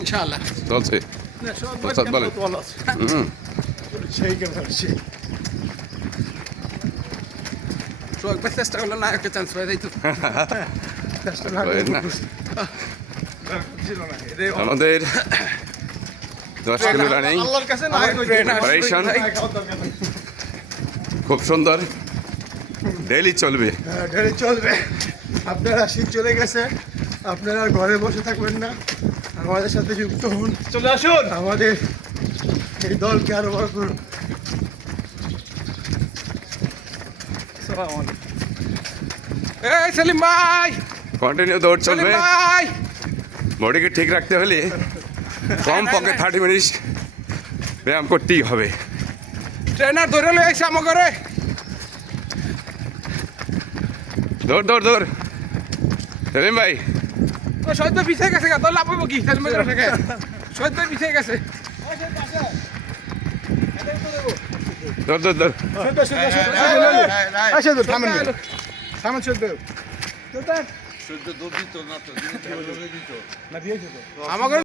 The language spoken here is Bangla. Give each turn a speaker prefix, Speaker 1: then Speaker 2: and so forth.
Speaker 1: ইনশাআল্লাহ।
Speaker 2: চলছে।
Speaker 1: তো চেষ্টা করলে নায়কের চান্স পাই
Speaker 3: না
Speaker 2: হয় না।
Speaker 3: না। এটাই
Speaker 2: আমাদের দশ কিলো রানিং
Speaker 3: না।
Speaker 2: খুব সুন্দর। ডেইলি চলবে।
Speaker 3: ঢেলে চলবে। আপনারা শীত চলে গেছে। আপনারা ঘরে বসে থাকবেন না। আমাদের সাথে যুক্ত হন। চলে আসুন। আমাদের এই দলকে আরও বড় করুন।
Speaker 1: এই সেলিম ভাই।
Speaker 2: কন্টিনিউ দৌড় চলবে।
Speaker 1: ভাই।
Speaker 2: বডিকে ঠিক রাখতে হলে কম পক্ষে থার্টি মিনিট ব্যায়াম করতেই হবে।
Speaker 1: ট্রেনার ধরে আইসা আমার ঘরে
Speaker 2: দৌড় দৌড় দৌড়। সেলিম ভাই
Speaker 1: তো শহীদ পিছিয়ে গেছে গা তো লাভ হইব কি? ভাই পিছিয়ে গেছে।
Speaker 2: দৌড়
Speaker 3: আসে তো থামেন থামেন চলবে
Speaker 1: আমার ঘরে